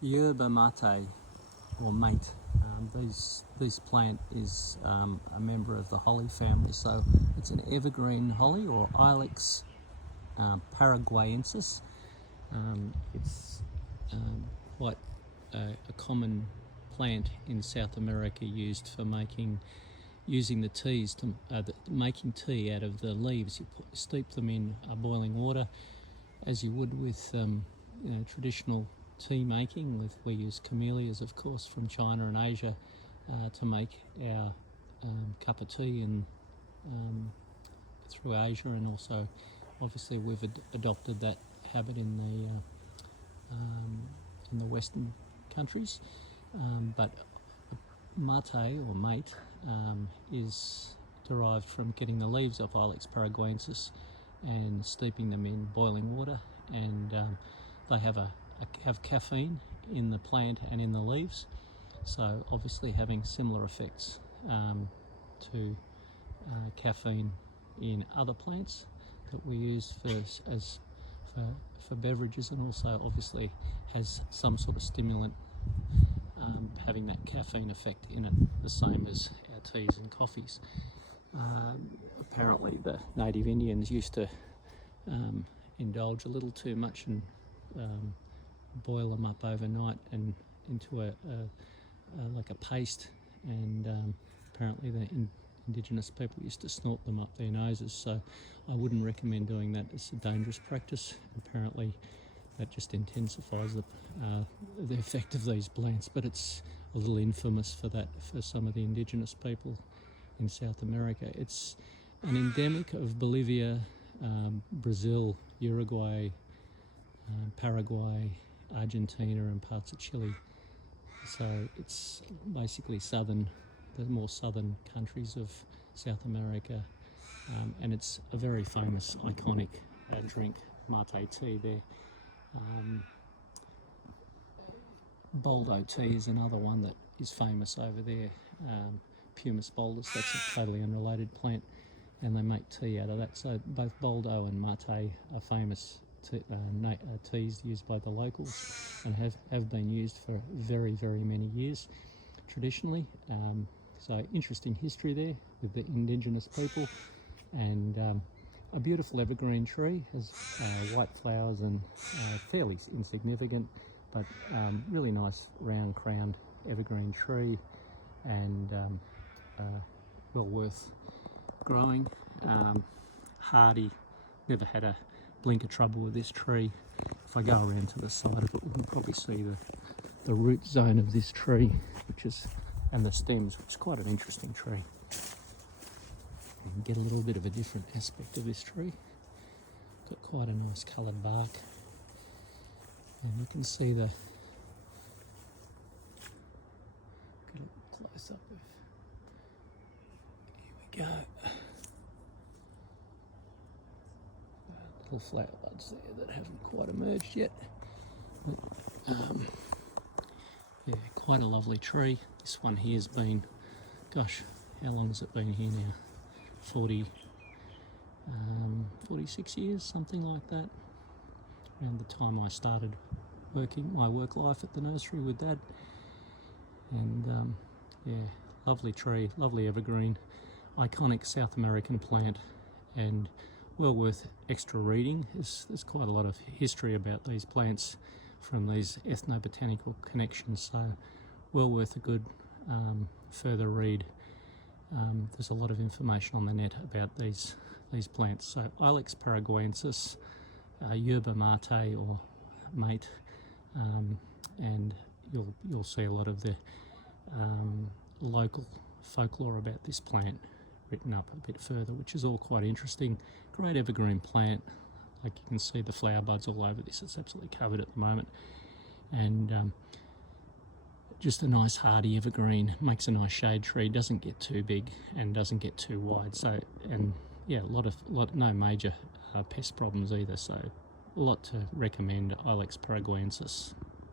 Yerba Mate or mate. This plant is a member of the holly family, so it's an evergreen holly or Ilex paraguariensis. It's quite a common plant in South America, used for using the teas to making tea out of the leaves. You steep them in boiling water, as you would with traditional tea making. We use camellias, of course, from China and Asia to make our cup of tea through Asia, and also obviously we've adopted that habit in the Western countries. But mate or mate is derived from getting the leaves of Ilex paraguariensis and steeping them in boiling water, and they have caffeine in the plant and in the leaves, so obviously having similar effects to caffeine in other plants that we use for beverages, and also obviously has some sort of stimulant, having that caffeine effect in it, the same as our teas and coffees. Apparently the native Indians used to indulge a little too much and boil them up overnight and into like a paste, and apparently the indigenous people used to snort them up their noses, so I wouldn't recommend doing that. It's a dangerous practice. Apparently that just intensifies the effect of these plants, but it's a little infamous for that for some of the indigenous people in South America. It's an endemic of Bolivia, Brazil, Uruguay, Paraguay, Argentina and parts of Chile. So it's basically the more southern countries of South America, and it's a very famous, iconic drink, mate tea there. Boldo tea is another one that is famous over there. Peumus boldus, that's a totally unrelated plant, and they make tea out of that. So both Boldo and mate are famous teas used by the locals, and have been used for very, very many years traditionally. So interesting history there with the indigenous people, and a beautiful evergreen tree, has white flowers and fairly insignificant, but really nice round crowned evergreen tree, and well worth growing. Hardy, never had a blink of trouble with this tree. If I go around to the side of it, we can probably see the root zone of this tree, and the stems, which is quite an interesting tree. You can get a little bit of a different aspect of this tree. Got quite a nice coloured bark, and you can see get a close up of, here we go. Little flower buds there that haven't quite emerged yet. But, yeah, quite a lovely tree. This one here has been, gosh, how long has it been here now? 46 years, something like that. Around the time I started my work life at the nursery with Dad. And yeah, lovely tree, lovely evergreen, iconic South American plant, and well worth extra reading. There's quite a lot of history about these plants from these ethnobotanical connections, so well worth a good further read. There's a lot of information on the net about these plants. So Ilex paraguariensis, Yerba Mate or mate, and you'll see a lot of the local folklore about this plant written up a bit further, which is all quite interesting. Great evergreen plant. Like you can see the flower buds all over this. It's absolutely covered at the moment, and just a nice hardy evergreen. Makes a nice shade tree. Doesn't get too big and doesn't get too wide. So, and yeah, no major pest problems either. So a lot to recommend. Ilex paraguariensis.